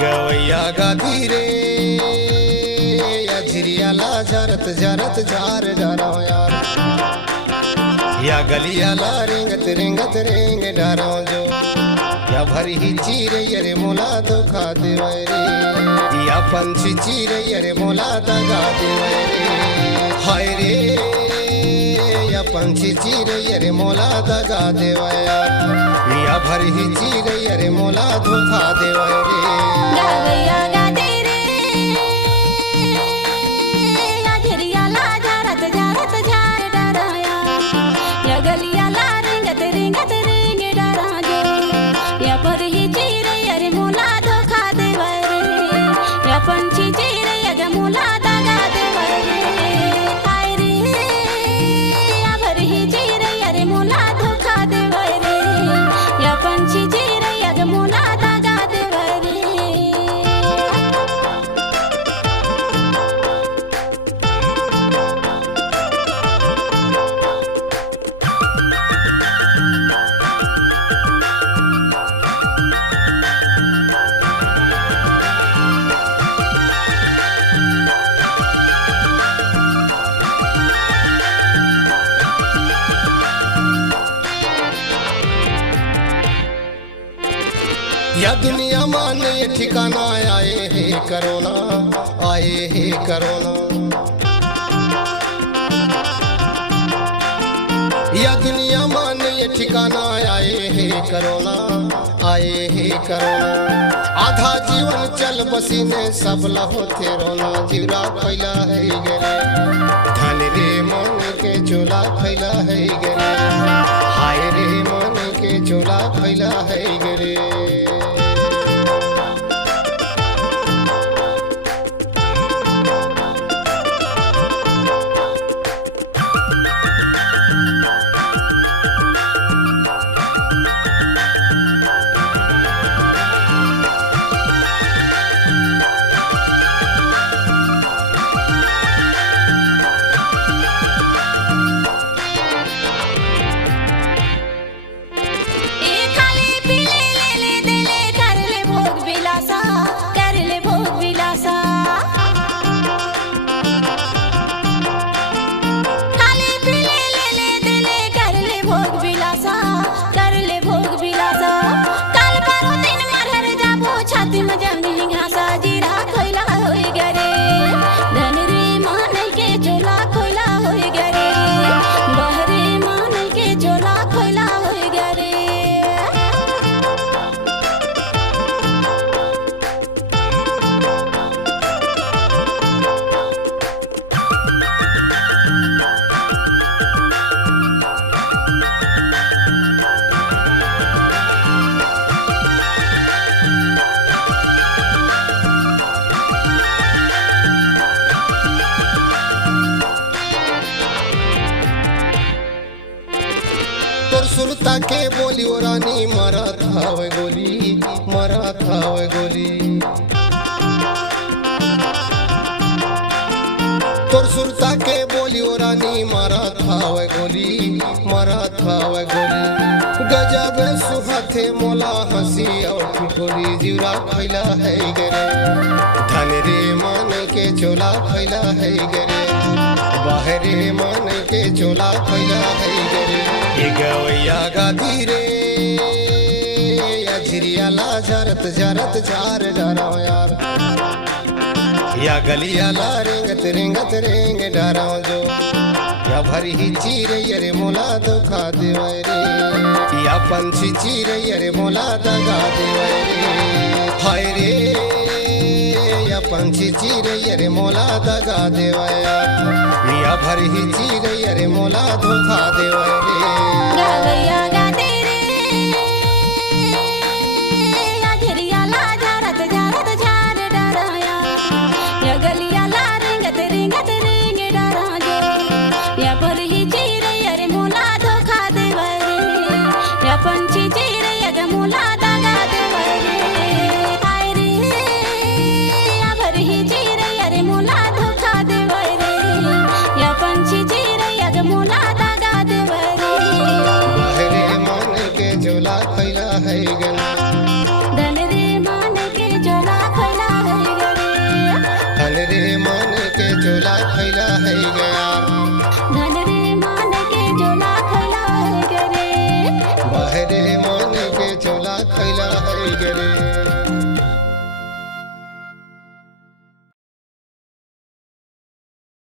गवैया गाधी रे या झिरियाला जरत जरत झार डरो यार या गलियाला रेंगत रेंगत रेंग डरो जो या भरी ही चीरे यरे मोला धोखा देवे रे या पंछी चीरे यरे मोला दगा देवे रे हाय रे या पंछी चीरे यरे मोला दगा देवे यार या भरी ही चीरे यरे मोला धोखा देवे रे गवैया गाधी रे या झिरियाला जरत जरत झार डरो या गलियाला रेंगत रेंगत रेंग डरो जो या पर ही चीरे यरे मोला धोखा देवे रे या पंछी चीरे यरे मोला दगा देवे रे हाय रे या पर ही चीरे यरे मोला धोखा देवे रे या पंछी चीरे यरे मोला दगा देवे रे या दुनिया मान ये ठिकाना आए है करोना आए है करोना या दुनिया मान ये ठिकाना आए है करोना आए है करोना आधा जीवन चल बसीने सब होते रोना जीरा फैला है गरे धन रे मन के चोला फैला है गरे हाय रे मन के चोला फैला है गरे सुरता के बोली ओ रानी मरत हवे गोली मरत हवे गोली तोर सुरता के बोली ओ रानी मरत हवे गोली मरत हवे गोली गजब सुहाथे मोला हंसी और ठिठोली जीरा फैला है गरे धन रे मन के चोला फैला है गरे बाहरे मन के चोला फैला है गरे ये गवैया गाधी रे या झिरियाला जरत जरत झार डरो यार या गलियाला रेंगत रेंगत रेंग डरो जो या भरी ही चीरे यरे मोला धोखा देवे रे या पंछी चीरे यरे मोला दगा देवे रे हाय रे या पंछी चीरे यरे मोला दगा देवे यार या भरी ही चीरे यरे मोला धोखा देवे रे